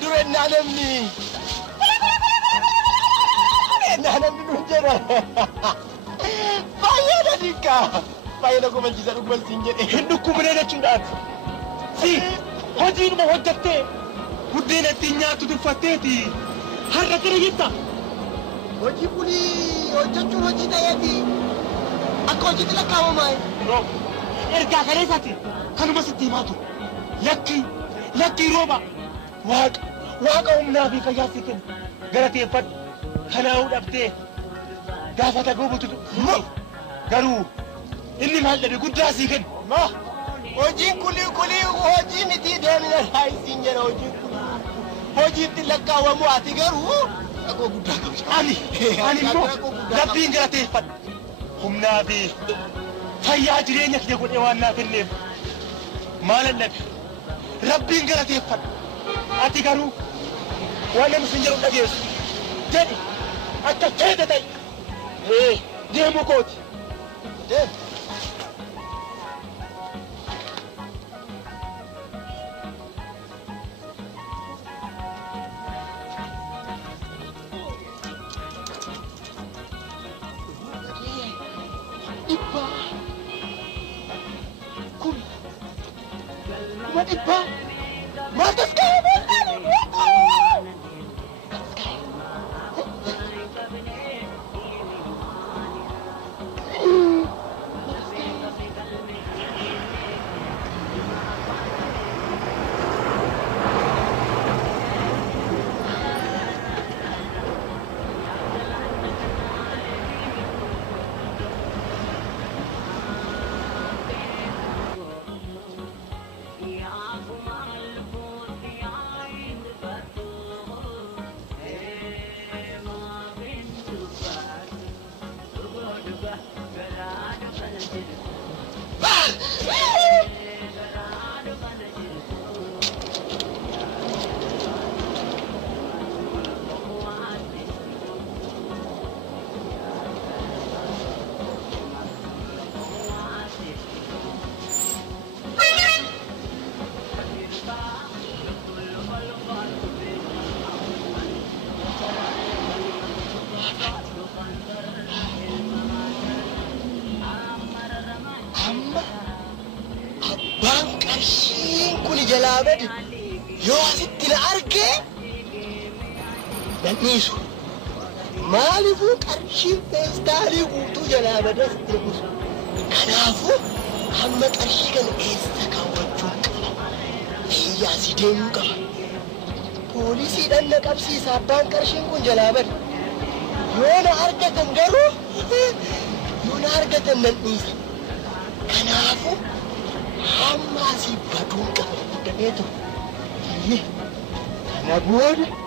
durannaa namni nunjera fayyada dikka fayyada kuma jisa dhugbal siin jedhe dhukkubnee jechuudhaan si hojiinuma hojjattee buddeena ittiin nyaattu tuffatteeti har'a kana jetta hojii kuni hojjechuun hojii ta'eeti akka hojiitti lakkaa'amaa ergaa kaleessaati kanuma sitti himaa ture lakkii rooba waaqa humnaa fi fayyaa sii kennu galateeffadhu kanaa'uu dhabdee gaafata goobutu garuu inni maal dhabe guddaa sii kennu hojiin kulii hojii miti deemina raayisiin jedha hojiin kulii hojiitti lakkaawwamu ati garuu dhaqoo guddaa qabdi ani immoo rabbiin galateeffadhu humnaa fi fayyaa jireenya kiyya godhee waan naa kenneef maalan dhabe rabbiin galateeffadhu ati garuu waan namni sin jedhu dhageessu jedhi akka feete ta'e deemu kooti deemu. Jalabad yoo asitti na arge nannisu maaliifuu qarshii feestaalii guutuu jalabad asitti na buusu kanaafuu hamma qarshii kana eessa kaawwachuu qaba iyyaa si deemuu qaba poolisiidhaan na qabsiisa abbaan qarshiin kun jalabad yoo na argatan garuu yoo na argatan nanniisa kanaafuu hamma asii baduun qaba. Itu, ini, anak buah.